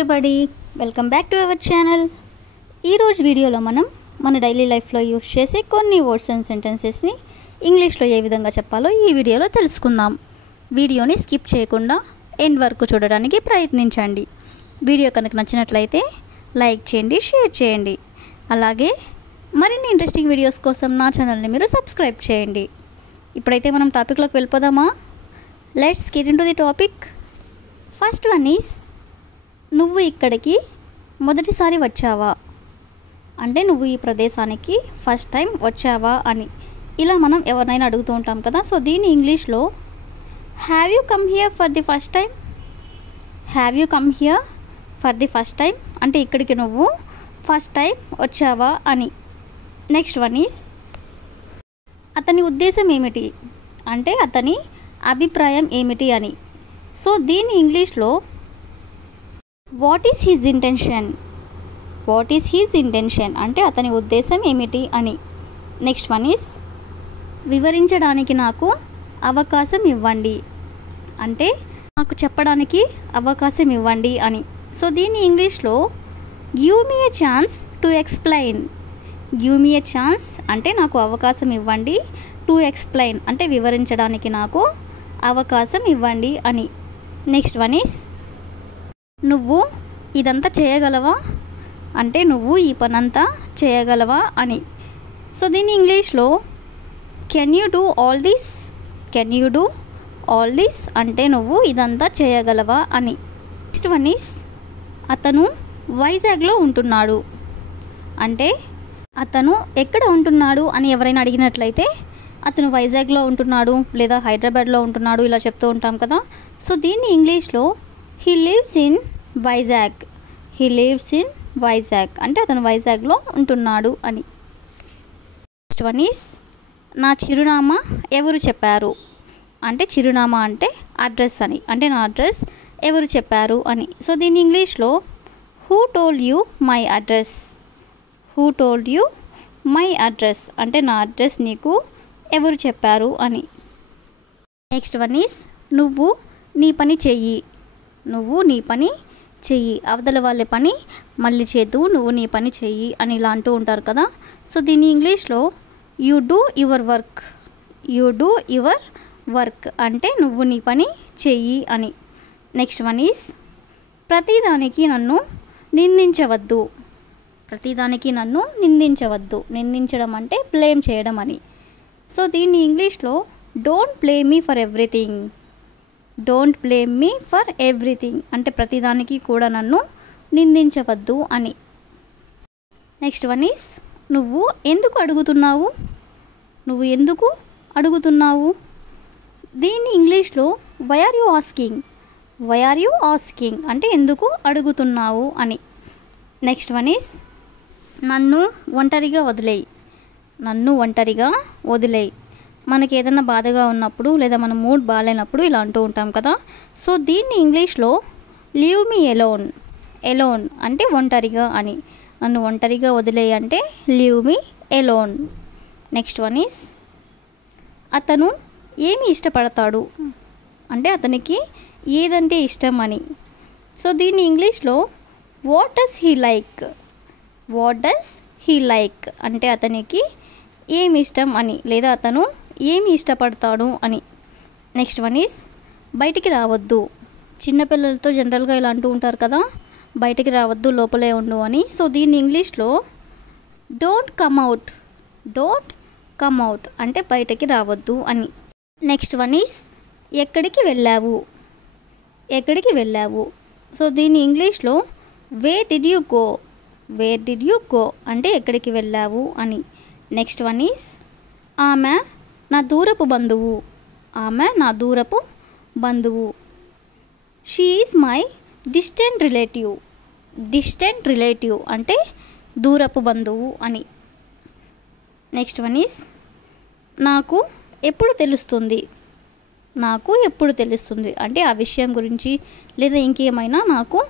Everybody, welcome back to our channel. ఈరోజు వీడియోలో మనం మన డైలీ లైఫ్లో యూజ్ చేసే కొన్ని వర్డ్స్ అండ్ సెంటెన్సెస్ని ఇంగ్లీష్లో ఏ విధంగా చెప్పాలో ఈ వీడియోలో తెలుసుకుందాం. వీడియోని స్కిప్ చేయకుండా ఎండ్ వరకు చూడడానికి ప్రయత్నించండి. వీడియో కనుక నచ్చినట్లయితే లైక్ చేయండి, షేర్ చేయండి. అలాగే మరిన్ని ఇంట్రెస్టింగ్ వీడియోస్ కోసం నా ఛానల్ని మీరు సబ్స్క్రైబ్ చేయండి. ఇప్పుడైతే మనం టాపిక్లోకి వెళ్ళిపోదామా? Let's get into the topic. First one is, నువ్వు ఇక్కడికి మొదటిసారి వచ్చావా అంటే నువ్వు ఈ ప్రదేశానికి ఫస్ట్ టైం వచ్చావా అని ఇలా మనం ఎవరినైనా అడుగుతూ ఉంటాం కదా. సో దీని ఇంగ్లీష్లో have you come here for the first time, have you come here for the first time అంటే ఇక్కడికి నువ్వు ఫస్ట్ టైం వచ్చావా అని. నెక్స్ట్ వన్ ఈస్, అతని ఉద్దేశం ఏమిటి అంటే అతని అభిప్రాయం ఏమిటి అని. సో దీని ఇంగ్లీష్లో what is his intention, what is his intention అంటే అతని ఉద్దేశం ఏమిటి అని. నెక్స్ట్ వన్ ఈస్, వివరించడానికి నాకు అవకాశం ఇవ్వండి అంటే నాకు చెప్పడానికి అవకాశం ఇవ్వండి అని. సో దీని ఇంగ్లీష్లో give me a chance to explain, give me a chance అంటే నాకు అవకాశం ఇవ్వండి, టు ఎక్స్ప్లెయిన్ అంటే వివరించడానికి నాకు అవకాశం ఇవ్వండి అని. నెక్స్ట్ వన్ ఈస్, నువ్వు ఇదంతా చేయగలవా అంటే నువ్వు ఈ పనంతా చేయగలవా అని. సో దీని ఇంగ్లీష్లో can you do all this, can you do all this అంటే నువ్వు ఇదంతా చేయగలవా అని. నెక్స్ట్ వన్ ఈస్, అతను వైజాగ్లో ఉంటున్నాడు అంటే అతను ఎక్కడ ఉంటున్నాడు అని ఎవరైనా అడిగినట్లయితే అతను వైజాగ్లో ఉంటున్నాడు లేదా హైదరాబాద్లో ఉంటున్నాడు ఇలా చెప్తూ ఉంటాం కదా. సో దీన్ని ఇంగ్లీష్లో he lives in Vizag, he lives in Vizag అంటే అతను వైజాగ్లో ఉంటున్నాడు అని. నెక్స్ట్ వన్ ఈస్, నా చిరునామా ఎవరు చెప్పారు అంటే చిరునామా అంటే అడ్రస్ అని అంటే నా అడ్రస్ ఎవరు చెప్పారు అని. సో దీని ఇంగ్లీష్లో who told you my address, who told you my address అంటే నా అడ్రస్ నీకు ఎవరు చెప్పారు అని. నెక్స్ట్ వన్ ఈస్, నువ్వు నీ పని చెయ్యి, నువ్వు నీ పని చెయ్యి అవతల వాళ్ళ పని మళ్ళీ చేద్దు నువ్వు నీ పని చెయ్యి అని ఇలా అంటూ ఉంటారు కదా. సో దీని ఇంగ్లీష్లో you do your work, you do your work అంటే నువ్వు నీ పని చెయ్యి అని. నెక్స్ట్ వన్ ఈస్, ప్రతిదానికి నన్ను నిందించవద్దు, ప్రతిదానికి నన్ను నిందించవద్దు, నిందించడం అంటే బ్లేమ్ చేయడం అని. సో దీన్ని ఇంగ్లీష్లో don't blame me for everything, don't blame me for everything అంటే ప్రతిదానికి కూడా నన్ను నిందించవద్దు అని. నెక్స్ట్ వన్ ఈస్, నువ్వు ఎందుకు అడుగుతున్నావు, నువ్వు ఎందుకు అడుగుతున్నావు దీన్ని ఇంగ్లీష్లో why are you asking, why are you asking అంటే ఎందుకు అడుగుతున్నావు అని. నెక్స్ట్ వన్ ఈస్, నన్ను ఒంటరిగా వదిలేయి, నన్ను ఒంటరిగా వదిలేయి మనకి ఏదైనా బాధగా ఉన్నప్పుడు లేదా మన మూడ్ బాగాలేనప్పుడు ఇలా అంటూ ఉంటాం కదా. సో దీన్ని ఇంగ్లీష్లో లీవ్ మీ ఎలోన్, ఎలోన్ అంటే ఒంటరిగా అని, నన్ను ఒంటరిగా వదిలేయి అంటే leave me alone. Next one is, అతను ఏమి ఇష్టపడతాడు అంటే అతనికి ఏదంటే ఇష్టం అని. సో దీన్ని ఇంగ్లీష్లో what does he like, what does he like అంటే అతనికి ఏమి ఇష్టం అని లేదా అతను ఏమి ఇష్టపడతాడు అని. నెక్స్ట్ వన్ ఈస్, బయటికి రావద్దు, చిన్నపిల్లలతో జనరల్గా ఇలా అంటూ ఉంటారు కదా బయటికి రావద్దు లోపలే ఉండు అని. సో దీన్ని ఇంగ్లీష్లో don't come out, don't come out అంటే బయటికి రావద్దు అని. నెక్స్ట్ వన్ ఈస్, ఎక్కడికి వెళ్ళావు, ఎక్కడికి వెళ్ళావు సో దీన్ని ఇంగ్లీష్లో where did you go, where did you go అంటే ఎక్కడికి వెళ్ళావు అని. నెక్స్ట్ వన్ ఈస్, ఆమె నా దూరపు బంధువు, ఆమె నా దూరపు బంధువు she is my distant relative, distant relative అంటే దూరపు బంధువు అని. నెక్స్ట్ వన్ ఈస్, నాకు ఎప్పుడు తెలుస్తుంది, నాకు ఎప్పుడు తెలుస్తుంది అంటే ఆ విషయం గురించి లేదా ఇంకేమైనా నాకు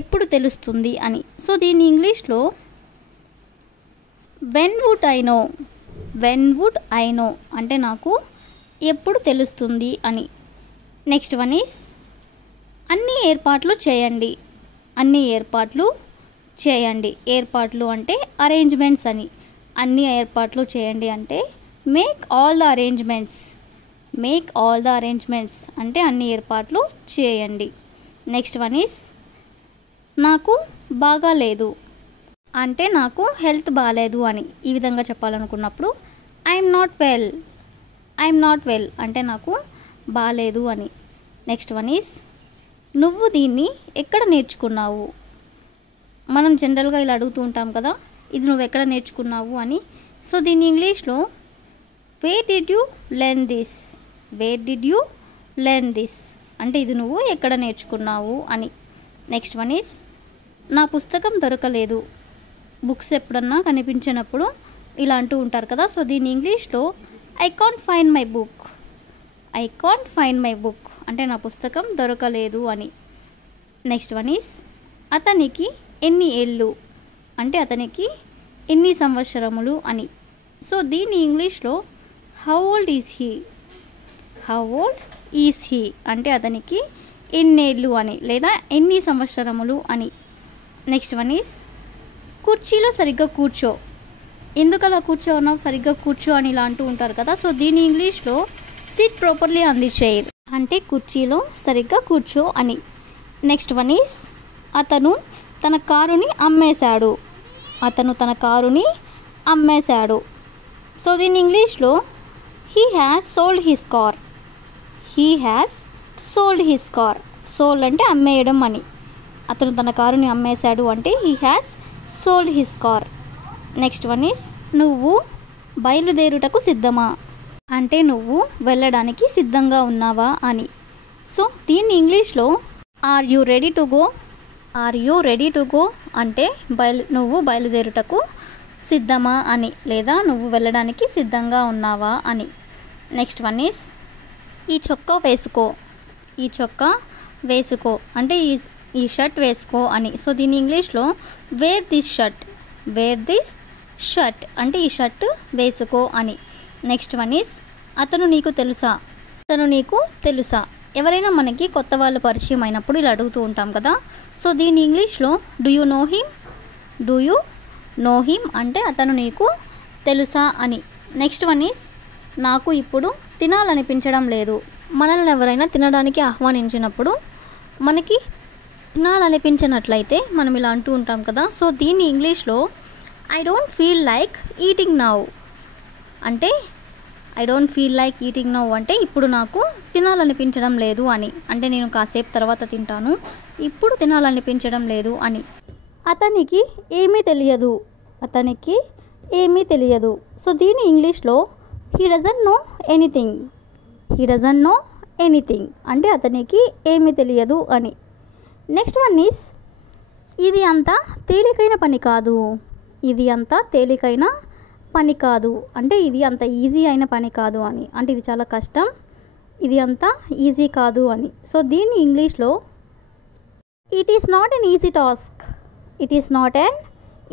ఎప్పుడు తెలుస్తుంది అని. సో దీన్ని ఇంగ్లీష్లో when would I know, when would I know అంటే నాకు ఎప్పుడు తెలుస్తుంది అని. నెక్స్ట్ వన్ ఈస్, అన్ని ఏర్పాట్లు చేయండి, అన్ని ఏర్పాట్లు చేయండి. ఏర్పాట్లు అంటే అరేంజ్మెంట్స్ అని. అన్ని ఏర్పాట్లు చేయండి అంటే make all the arrangements. Make all the arrangements అంటే అన్ని ఏర్పాట్లు చేయండి. నెక్స్ట్ వన్ ఈస్ నాకు బాగాలేదు అంటే నాకు హెల్త్ బాగాలేదు అని. ఈ విధంగా చెప్పాలనుకున్నప్పుడు I'm not well. I'm not well అంటే నాకు బాగాలేదు అని. నెక్స్ట్ వన్ ఈస్ నువ్వు దీన్ని ఎక్కడ నేర్చుకున్నావు. మనం జనరల్గా ఇలా అడుగుతూ ఉంటాం కదా, ఇది నువ్వు ఎక్కడ నేర్చుకున్నావు అని. సో దీన్ని ఇంగ్లీష్లో where did you learn this. Where did you learn this అంటే ఇది నువ్వు ఎక్కడ నేర్చుకున్నావు అని. నెక్స్ట్ వన్ ఈస్ నా పుస్తకం దొరకలేదు. బుక్స్ ఎప్పుడన్నా కనిపించినప్పుడు ఇలా అంటూ ఉంటారు కదా. సో దీన్ని ఇంగ్లీష్లో I can't find my book. I can't find my book అంటే నా పుస్తకం దొరకలేదు అని. నెక్స్ట్ వన్ ఈస్ అతనికి ఎన్ని ఏళ్ళు అంటే అతనికి ఎన్ని సంవత్సరములు అని. సో దీన్ని ఇంగ్లీష్లో how old is he. How old is he అంటే అతనికి ఎన్నేళ్ళు అని లేదా ఎన్ని సంవత్సరములు అని. నెక్స్ట్ వన్ ఈస్ కుర్చీలో సరిగ్గా కూర్చో. ఎందుకు అలా కూర్చోన్నావు, సరిగ్గా కూర్చో అని ఇలా అంటూ ఉంటారు కదా. సో దీని ఇంగ్లీష్లో SIT properly on the chair అంటే కుర్చీలో సరిగ్గా కూర్చో అని. నెక్స్ట్ వన్ ఈస్ అతను తన కారుని అమ్మేశాడు. అతను తన కారుని అమ్మేశాడు. సో దీని ఇంగ్లీష్లో he has sold his car. He has sold his car. Sold అంటే అమ్మేయడం అని. అతను తన కారుని అమ్మేశాడు అంటే he has sold his car. Next one is నువ్వు బయలుదేరుటకు సిద్ధమా అంటే నువ్వు వెళ్ళడానికి సిద్ధంగా ఉన్నావా అని. సో దీన్ని ఇంగ్లీష్లో are you ready to go. Are you ready to go అంటే నువ్వు బయలుదేరుటకు సిద్ధమా అని లేదా నువ్వు వెళ్ళడానికి సిద్ధంగా ఉన్నావా అని. నెక్స్ట్ వన్ ఈస్ ఈ చొక్కా వేసుకో. ఈ చొక్కా వేసుకో అంటే ఈ షర్ట్ వేసుకో అని. సో దీని ఇంగ్లీష్లో wear this shirt. Wear this shirt అంటే ఈ షర్ట్ వేసుకో అని. నెక్స్ట్ వన్ ఈస్ అతను నీకు తెలుసా. అతను నీకు తెలుసా ఎవరైనా మనకి కొత్త వాళ్ళు పరిచయం అయినప్పుడు ఇలా అడుగుతూ ఉంటాం కదా. సో దీని ఇంగ్లీష్లో do you know him. Do you know him అంటే అతను నీకు తెలుసా అని. నెక్స్ట్ వన్ ఈస్ నాకు ఇప్పుడు తినాలనిపించడం లేదు. మనల్ని ఎవరైనా తినడానికి ఆహ్వానించినప్పుడు మనకి తినాలనిపించినట్లయితే మనం ఇలా అంటూ ఉంటాం కదా. సో దీన్ని ఇంగ్లీష్లో I don't feel like eating now అంటే I don't feel like eating now అంటే ఇప్పుడు నాకు తినాలనిపించడం లేదు అని. అంటే నేను కాసేపు తర్వాత తింటాను, ఇప్పుడు తినాలనిపించడం లేదు అని. అతనికి ఏమీ తెలియదు. అతనికి ఏమీ తెలియదు. సో దీని ఇంగ్లీష్లో he doesn't know anything. He doesn't know anything అంటే అతనికి ఏమీ తెలియదు అని. నెక్స్ట్ వన్ ఈస్ ఇది అంత తేలికైన పని కాదు. ఇది అంత తేలికైన పని కాదు అంటే ఇది అంత ఈజీ అయిన పని కాదు అని. అంటే ఇది చాలా కష్టం, ఇది అంత ఈజీ కాదు అని. సో దీన్ని ఇంగ్లీష్లో it is not an easy task. It is not an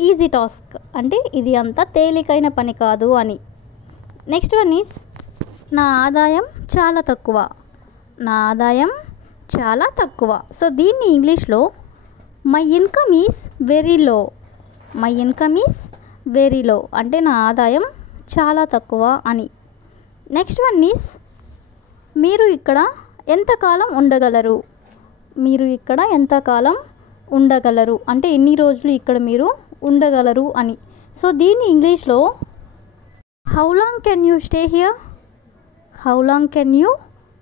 easy task అంటే ఇది అంత తేలికైన పని కాదు అని. నెక్స్ట్ వన్ ఈస్ నా ఆదాయం చాలా తక్కువ. నా ఆదాయం చాలా తక్కువ. సో దీన్ని ఇంగ్లీష్లో my income is very low. My income is very low అంటే నా ఆదాయం చాలా తక్కువ అని. నెక్స్ట్ వన్ ఈస్ మీరు ఇక్కడ ఎంతకాలం ఉండగలరు. మీరు ఇక్కడ ఎంతకాలం ఉండగలరు అంటే ఎన్ని రోజులు ఇక్కడ మీరు ఉండగలరు అని. సో దీన్ని ఇంగ్లీష్లో how long can you stay here. How long can you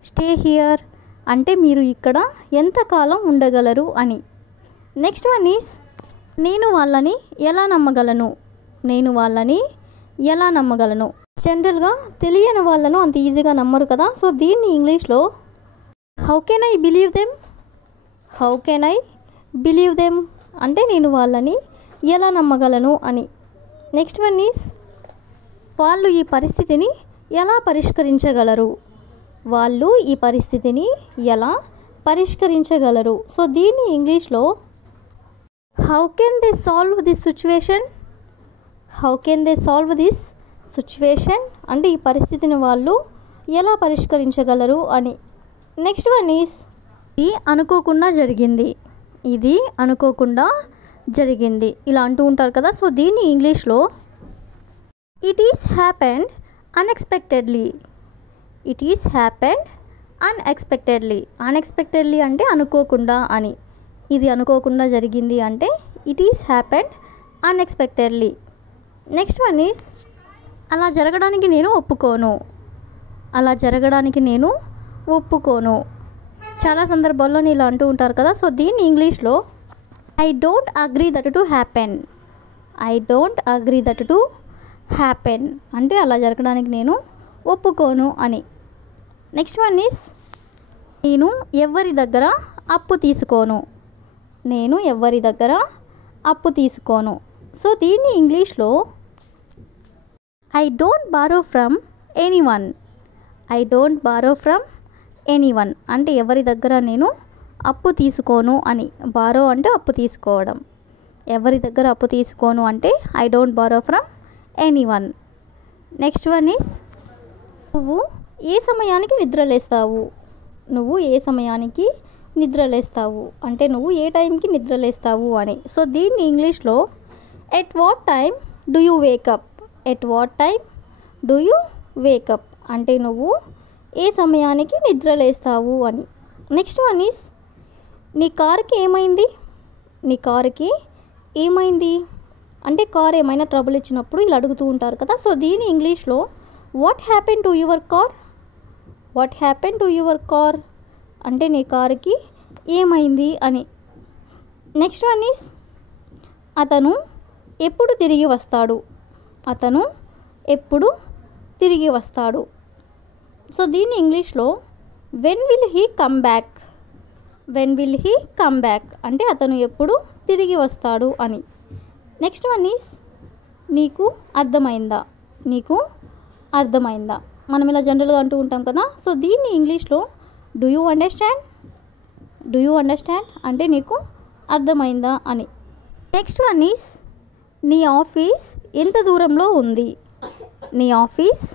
stay here అంటే మీరు ఇక్కడ ఎంతకాలం ఉండగలరు అని. నెక్స్ట్ వన్ ఈస్ నేను వాళ్ళని ఎలా నమ్మగలను. నేను వాళ్ళని ఎలా నమ్మగలను. జనరల్గా తెలియని వాళ్ళను అంత ఈజీగా నమ్మరు కదా. సో దీన్ని ఇంగ్లీష్లో how can I believe them. How can I believe them అంటే నేను వాళ్ళని ఎలా నమ్మగలను అని. నెక్స్ట్ వన్ ఈస్ వాళ్ళు ఈ పరిస్థితిని ఎలా పరిష్కరించగలరు. వాళ్ళు ఈ పరిస్థితిని ఎలా పరిష్కరించగలరు. సో దీన్ని ఇంగ్లీష్లో how can they solve this situation. How can they solve this situation అంటే ఈ పరిస్థితిని వాళ్ళు ఎలా పరిష్కరించగలరు అని. నెక్స్ట్ వన్ ఈస్ ఇది అనుకోకుండా జరిగింది. ఇది అనుకోకుండా జరిగింది ఇలా అంటూ ఉంటారు కదా. సో దీన్ని ఇంగ్లీష్లో it is happened unexpectedly. It is happened unexpectedly. Unexpectedly అంటే అనుకోకుండా అని. ఇది అనుకోకుండా జరిగింది అంటే it is happened unexpectedly. Next one is అలా జరగడానికి నేను ఒప్పుకోను. అలా జరగడానికి నేను ఒప్పుకోను. చాలా సందర్భాల్లో ఇలా అంటూ ఉంటారు కదా. సో దీన్ని ఇంగ్లీష్లో I don't agree that to happen. I don't agree that to happen అంటే అలా జరగడానికి నేను ఒప్పుకోను అని. నెక్స్ట్ వన్ ఈస్ నేను ఎవరి దగ్గర అప్పు తీసుకోను. నేను ఎవరి దగ్గర అప్పు తీసుకోను. సో దీన్ని ఇంగ్లీష్లో I don't borrow from anyone. I don't borrow from anyone అంటే ఎవరి దగ్గర నేను అప్పు తీసుకోను అని. బారో అంటే అప్పు తీసుకోవడం. ఎవరి దగ్గర అప్పు తీసుకోను అంటే I don't borrow from anyone. Next one is నువ్వు ఏ సమయానికి నిద్రలేస్తావు. నువ్వు ఏ సమయానికి నిద్రలేస్తావు అంటే నువ్వు ఏ టైంకి నిద్రలేస్తావు అని. సో దీన్ని ఇంగ్లీష్లో at what time do you wake up. At what time do you wake up అంటే నువ్వు ఏ సమయానికి నిద్రలేస్తావు అని. నెక్స్ట్ వన్ ఈస్ నీ కారుకి ఏమైంది. నీ కారుకి ఏమైంది అంటే కార్ ఏమైనా ట్రబుల్ ఇచ్చినప్పుడు ఇలా అడుగుతూ ఉంటారు కదా. సో దీని ఇంగ్లీష్లో what happen to your car. What happen to your car అంటే నీ కారుకి ఏమైంది అని. నెక్స్ట్ వన్ ఈస్ అతను ఎప్పుడు తిరిగి వస్తాడు. అతను ఎప్పుడు తిరిగి వస్తాడు. సో దీన్ని ఇంగ్లీష్లో when will he come back. When will he come back అంటే అతను ఎప్పుడు తిరిగి వస్తాడు అని. నెక్స్ట్ వన్ ఈస్ నీకు అర్థమైందా. నీకు అర్థమైందా మనం ఇలా జనరల్గా అంటూ ఉంటాం కదా. సో దీన్ని ఇంగ్లీష్లో do you understand. Do you understand అంటే నీకు అర్థమైందా అని. నెక్స్ట్ వన్ ఈస్ నీ ఆఫీస్ ఎంత దూరంలో ఉంది. నీ ఆఫీస్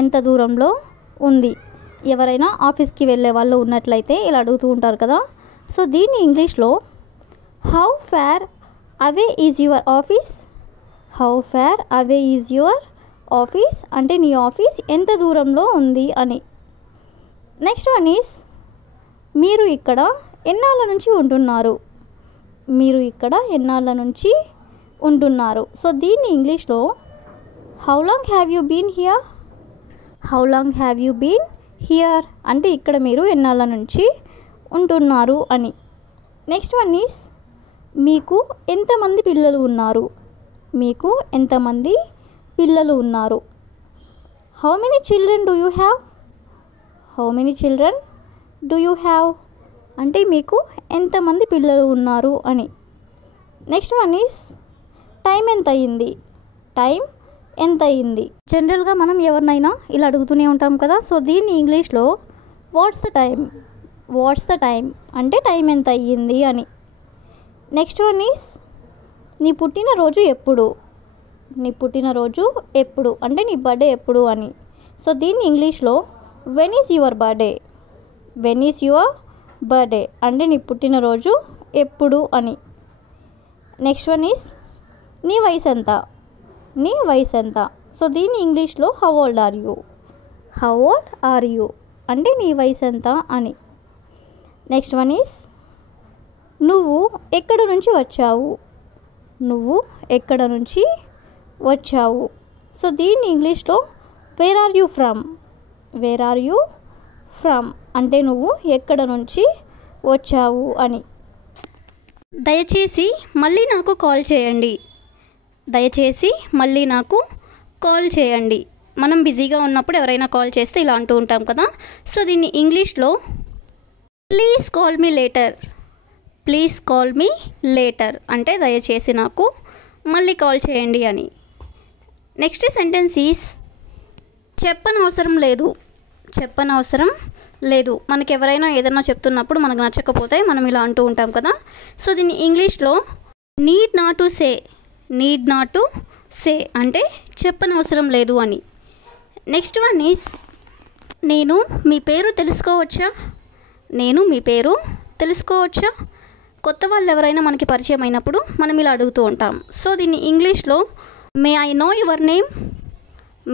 ఎంత దూరంలో ఉంది. ఎవరైనా ఆఫీస్కి వెళ్ళే వాళ్ళు ఉన్నట్లయితే ఇలా అడుగుతూ ఉంటారు కదా. సో దీన్ని ఇంగ్లీష్లో how far away is your office. How far away is your office అంటే నీ ఆఫీస్ ఎంత దూరంలో ఉంది అని. నెక్స్ట్ వన్ ఈస్ మీరు ఇక్కడ ఎన్నాళ్ళ నుంచి ఉంటున్నారు. మీరు ఇక్కడ ఎన్నాళ్ళ నుంచి ఉంటున్నారు. సో దీన్ని ఇంగ్లీష్లో how long have you been here. How long have you been here అంటే ఇక్కడ మీరు ఎన్నాళ్ళ నుంచి ఉంటున్నారు అని. నెక్స్ట్ వన్ ఈస్ మీకు ఎంతమంది పిల్లలు ఉన్నారు. మీకు ఎంతమంది పిల్లలు ఉన్నారు. How many children do you have. How many children do you have అంటే మీకు ఎంతమంది పిల్లలు ఉన్నారు అని. నెక్స్ట్ వన్ ఈస్ టైం ఎంత అయ్యింది. టైం ఎంత అయ్యింది. జనరల్గా మనం ఎవరినైనా ఇలా అడుగుతూనే ఉంటాం కదా. సో దీన్ని ఇంగ్లీష్లో what's the time. What's the time అంటే టైం ఎంత అయ్యింది అని. నెక్స్ట్ వన్ ఈస్ నీ పుట్టినరోజు ఎప్పుడు. నీ పుట్టినరోజు ఎప్పుడు అంటే నీ బర్త్డే ఎప్పుడు అని. సో దీన్ని ఇంగ్లీష్లో when is your birthday. When is your birthday అంటే నీ పుట్టినరోజు ఎప్పుడు అని. నెక్స్ట్ వన్ ఈస్ నీ వయసు ఎంత. నీ వయసు ఎంత. సో దీన్ని ఇంగ్లీష్లో how old are you. How old are you అంటే నీ వయసు ఎంత అని. నెక్స్ట్ వన్ ఈస్ నువ్వు ఎక్కడ నుంచి వచ్చావు. నువ్వు ఎక్కడ నుంచి వచ్చావు. సో దీన్ని ఇంగ్లీష్లో where are you from. Where are you from అంటే నువ్వు ఎక్కడ నుంచి వచ్చావు అని. దయచేసి మళ్ళీ నాకు కాల్ చేయండి. దయచేసి మళ్ళీ నాకు కాల్ చేయండి. మనం బిజీగా ఉన్నప్పుడు ఎవరైనా కాల్ చేస్తే ఇలా అంటూ ఉంటాం కదా. సో దీన్ని ఇంగ్లీష్లో please call me later. Please call me later అంటే దయచేసి నాకు మళ్ళీ కాల్ చేయండి అని. నెక్స్ట్ సెంటెన్స్ ఈస్ చెప్పనవసరం లేదు. చెప్పనవసరం లేదు. మనకి ఎవరైనా ఏదైనా చెప్తున్నప్పుడు మనకు నచ్చకపోతే మనం ఇలా అంటూ ఉంటాం కదా. సో దీన్ని ఇంగ్లీష్లో need not to say. Need not to say అంటే చెప్పనవసరం లేదు అని. నెక్స్ట్ వన్ ఈస్ నేను మీ పేరు తెలుసుకోవచ్చా. నేను మీ పేరు తెలుసుకోవచ్చా. కొత్త వాళ్ళు ఎవరైనా మనకి పరిచయం అయినప్పుడు మనం ఇలా అడుగుతూ ఉంటాం. సో దీన్ని ఇంగ్లీష్లో may I know your name,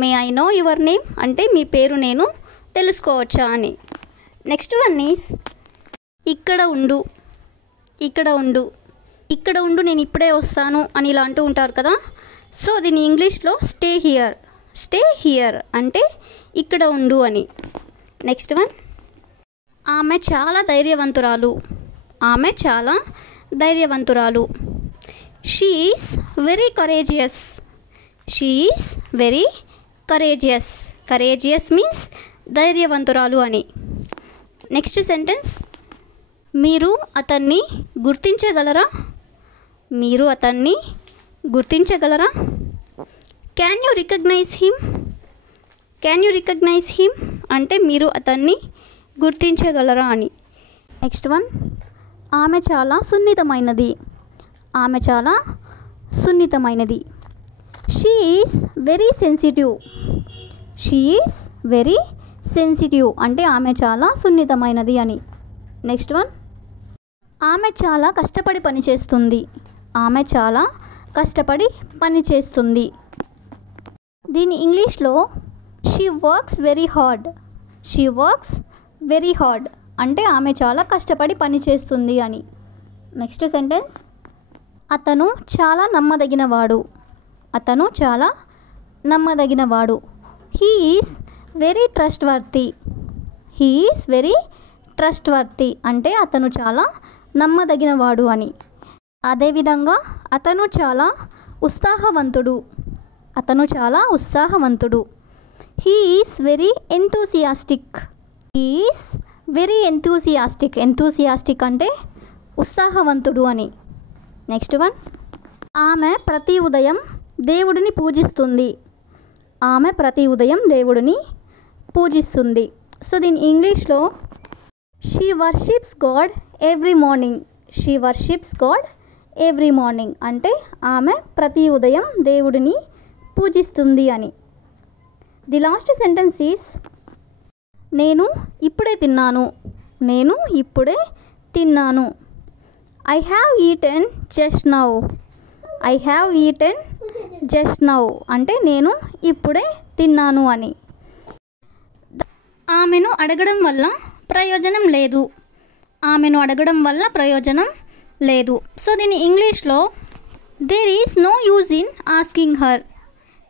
may I know your name అంటే మీ పేరు నేను తెలుసుకోవచ్చా అని. నెక్స్ట్ వన్ ఈస్ ఇక్కడ ఉండు, ఇక్కడ ఉండు, ఇక్కడ ఉండు నేను ఇప్పుడే వస్తాను అని ఇలా అంటూ ఉంటారు కదా. సో దీన్ని ఇంగ్లీష్లో స్టే హియర్, స్టే హియర్ అంటే ఇక్కడ ఉండు అని. నెక్స్ట్ వన్ ఆమె చాలా ధైర్యవంతురాలు, ఆమె చాలా ధైర్యవంతురాలు. She is very courageous, she is very courageous, courageous means ధైర్యవంతురాలు అని. నెక్స్ట్ సెంటెన్స్ మీరు అతన్ని గుర్తించగలరా, మీరు అతన్ని గుర్తించగలరా. Can you recognise him, can you recognise him అంటే మీరు అతన్ని గుర్తించగలరా అని. నెక్స్ట్ వన్ ఆమె చాలా సున్నితమైనది, ఆమె చాలా సున్నితమైనది. She is very sensitive, she is very sensitive అంటే ఆమె చాలా సున్నితమైనది అని. నెక్స్ట్ వన్ ఆమె చాలా కష్టపడి పనిచేస్తుంది, ఆమె చాలా కష్టపడి పనిచేస్తుంది. దీని ఇంగ్లీష్లో she works very hard, she works very hard అంటే ఆమె చాలా కష్టపడి పనిచేస్తుంది అని. నెక్స్ట్ సెంటెన్స్ అతను చాలా నమ్మదగినవాడు, అతను చాలా నమ్మదగినవాడు. He is very trustworthy, he is very trustworthy అంటే అతను చాలా నమ్మదగినవాడు అని. అదేవిధంగా అతను చాలా ఉత్సాహవంతుడు, అతను చాలా ఉత్సాహవంతుడు. He is very enthusiastic, he is very enthusiastic, enthusiastic అంటే ఉత్సాహవంతుడు అని. నెక్స్ట్ వన్ ఆమె ప్రతి ఉదయం దేవుడిని పూజిస్తుంది, ఆమె ప్రతి ఉదయం దేవుడిని పూజిస్తుంది. సో దీని ఇంగ్లీష్లో she worships God every morning, she worships God every morning అంటే ఆమె ప్రతి ఉదయం దేవుడిని పూజిస్తుంది అని. ది లాస్ట్ సెంటెన్స్ ఈస్ నేను ఇప్పుడే తిన్నాను, నేను ఇప్పుడే తిన్నాను. I have eaten just now, I have eaten just now అంటే నేను ఇప్పుడే తిన్నాను అని. ఆమెను అడగడం వల్ల ప్రయోజనం లేదు, ఆమెను అడగడం వల్ల ప్రయోజనం లేదు. సో దీని ఇంగ్లీష్లో there is no use in asking her,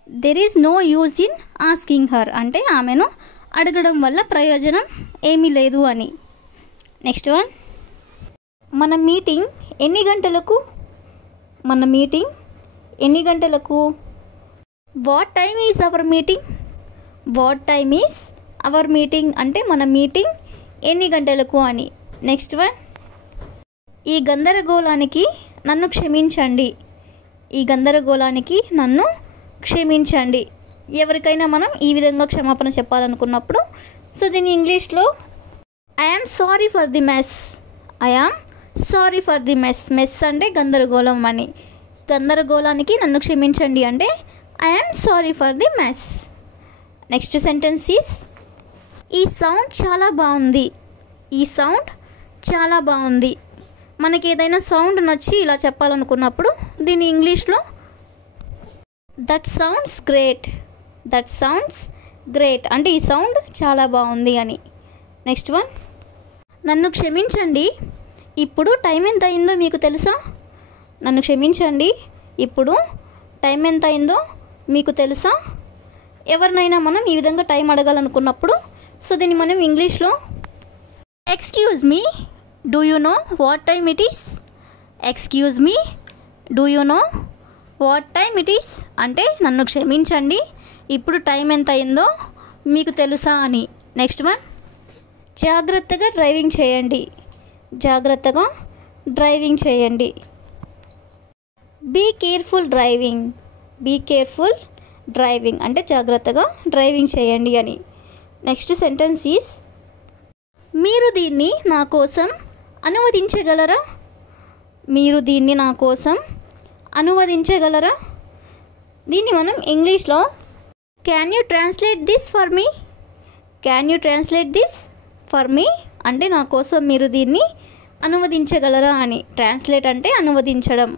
there is no use in asking her అంటే ఆమెను అడగడం వల్ల ప్రయోజనం ఏమీ లేదు అని. నెక్స్ట్ వన్ మన మీటింగ్ ఎన్ని గంటలకు, మన మీటింగ్ ఎన్ని గంటలకు. What time is our meeting, what time is our meeting అంటే మన మీటింగ్ ఎన్ని గంటలకు అని. నెక్స్ట్ వన్ ఈ గందరగోళానికి నన్ను క్షమించండి, ఈ గందరగోళానికి నన్ను క్షమించండి. ఎవరికైనా మనం ఈ విధంగా క్షమాపణ చెప్పాలనుకున్నప్పుడు సో దీని ఇంగ్లీష్లో I am sorry for the mess, I am sorry for the mess, mess అంటే గందరగోళం అని. గందరగోళానికి నన్ను క్షమించండి అంటే I am sorry for the mess. Next sentence is ఈ సౌండ్ చాలా బాగుంది, ఈ సౌండ్ చాలా బాగుంది. మనకి ఏదైనా సౌండ్ నచ్చి ఇలా చెప్పాలనుకున్నప్పుడు దీని ఇంగ్లీష్లో that sounds great, that sounds great అంటే ఈ సౌండ్ చాలా బాగుంది అని. నెక్స్ట్ వన్ నన్ను క్షమించండి ఇప్పుడు టైం ఎంత అయిందో మీకు తెలుసా, నన్ను క్షమించండి ఇప్పుడు టైం ఎంత అయిందో మీకు తెలుసా. ఎవరినైనా మనం ఈ విధంగా టైం అడగాలనుకున్నప్పుడు సో దీన్ని మనం ఇంగ్లీష్లో excuse me do you know what time it is, excuse me do you know what time it is అంటే నన్ను క్షమించండి ఇప్పుడు టైం ఎంత అయిందో మీకు తెలుసా అని. నెక్స్ట్ వన్ జాగ్రత్తగా డ్రైవింగ్ చేయండి, జాగ్రత్తగా డ్రైవింగ్ చేయండి. Be careful driving, be careful driving అంటే జాగ్రత్తగా డ్రైవింగ్ చేయండి అని. నెక్స్ట్ సెంటెన్స్ ఈస్ మీరు దీన్ని నా కోసం అనువదించగలరా, మీరు దీన్ని నా కోసం అనువదించగలరా. దీన్ని మనం ఇంగ్లీష్లో can you translate this for me, can you translate this for me అంటే నా కోసం మీరు దీన్ని అనువదించగలరా అని. ట్రాన్స్లేట్ అంటే అనువదించడం.